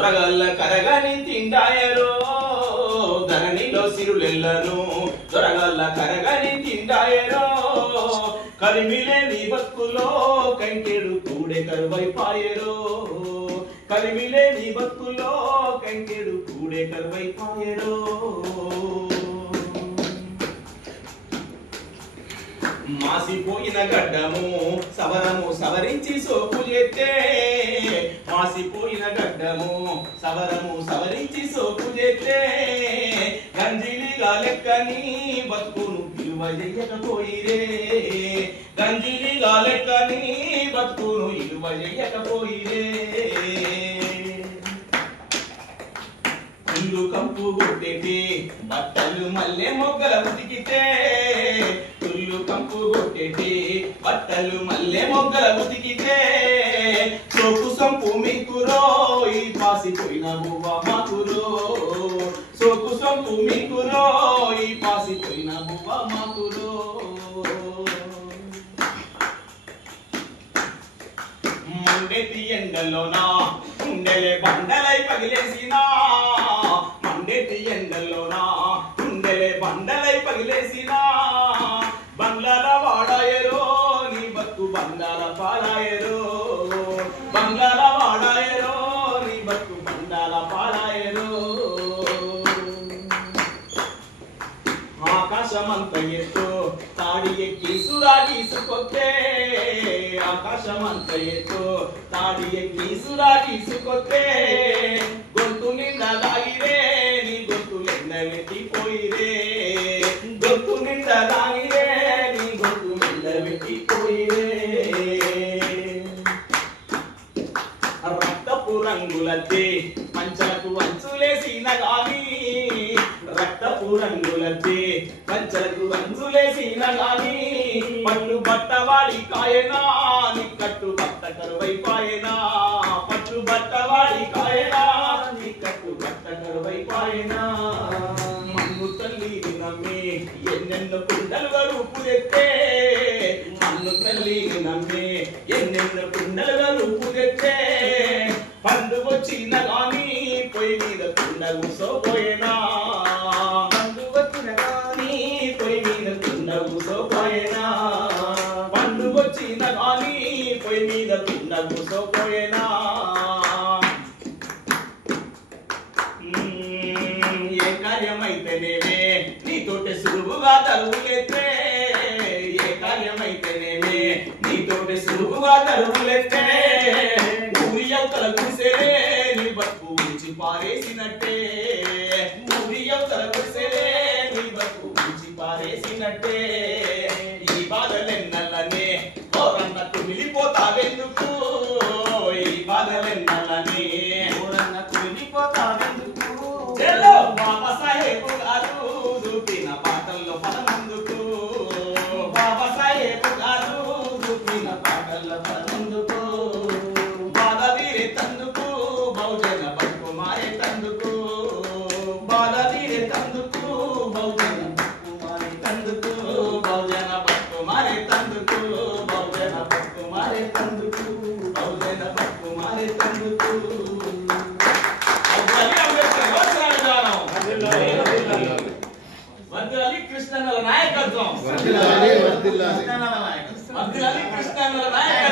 దొరగల్ల కరగని తిండాయరో ధరణిలో సిరులెల్లను దొరగల్ల కరగని తిండాయరో కలిమిలే నీ బతుకులో కంకెడు కూడే కరువైపాయరో కలిమిలే నీ బతుకులో కంకెడు కూడే కరువైపాయరో మాసిపోయిన గడ్డము సవరము సవరించి సోపు చేస్తే మాసిపోయిన గడ్డము సవరము సవరించి సోపు చేస్తే గంజిలిగా లెక్కని బతుకును విలువ చెయ్యకపోయిరే గంజిలిగా లెక్కని బతుకును విలువ చెయ్యకపోయిరే ఇల్లు కంపు కొట్టేటి బట్టలు మల్లె మొగ్గల ఉతికితే ఇల్లు కంపు కొట్టేటి బట్టలు మల్లె మొగ్గల ఉతికితే సోపు సంపు మీకురో ఈ పాసిపోయిన బువ్వ మాకురో సోపు సంపు మీకురో ఈ పాసిపోయిన బువ్వ మాకురో మండేటి ఎండలోనా గుండెలే బండలై పగిలేసినా మండేటి ఎండలోనా గుండెలే బండలై పగిలేసినా బంగ్లాల వాడాయరో నీ బతుకు బంగాల పాడాయరో బంగ్లాల వాడాయరో నీ బతుకు బంగాల పాడాయరో ఆకాశమంత ఎత్తు తాడి ఎక్కి సురాగీసుకొత్తే ఆకాశమంత ఎత్తు తాడి ఎక్కి సురాగీసుకొత్తే గొంతు నిండా దాగిరే నీ గొంతు నిండా వెతిపోయిరే గొంతు నిండా దాగిరే నీ గొంతు నిండా వెతిపోయిరే రక్తపు రంగులతే పంచలకు అంచులేసిన గాని రక్తపు రంగులతే పంచలకు అంచులేసిన గాని పట్టు బట్టవాడి కాయనా నీ కట్టు బట్ట కరువైపాయనా పట్టు బట్టవాడి కాయనా నీ కట్టు బట్ట కరువైపాయనా మన్ను తల్లిని నమ్మి ఎన్నెన్నో కుండలుగా రూపులెత్తే మన్ను తల్లిని నమ్మి ఎన్నెన్నో కుండలుగా రూపులెత్తే పండు వచ్చిన గాని పొయ్యి మీద కుండ కూసోపోయేనా పండు వచ్చిన గాని పొయ్యి మీద కుండ కూసోపోయేనా పండు వచ్చిన గాని పొయ్యి మీద కుండ కూసోపోయేనా ఏ కార్యమైతేనేమే నీతోటి సులువుగా తరువులెత్తే ఏ కార్యమైతేనేమే నీతోటి సులువుగా తరువులెత్తే ఊరి అవతల గుడిసెలే నీ బతుకు ఉంచి పారేసినట్టే ఊరి అవతల గుడిసెలే నీ బతుకు ఉంచి పారేసినట్టే ఈ బాధలెన్నల్లనే ఓరన్నకు మిలిపోతావెందుకు ఈ బాధలెన్నల్లనే ఓరన్నకు మిలిపోతావెందుకు చెల్లో బాబా సాహెబు గారు చూపిన పాటల్లో పదమందుకు బాబా సాహెబు గారు చూపిన పాటల్లో పదమందుకు బాధ తీరే తందుకు బహుజన బతుకు మారే తందుకు బాధ తీరే తందుకు బహుజన బతుకు మారే తందుకు బహుజన బతుకు మారే తందుకు బహుజన బతుకు మారే తందుకు బహుజన బతుకు మారే తందుకు వర్ధిల్లాలి కృష్ణన్నల నాయకత్వం వర్ధిల్లాలి కృష్ణన్నల నాయకత్వం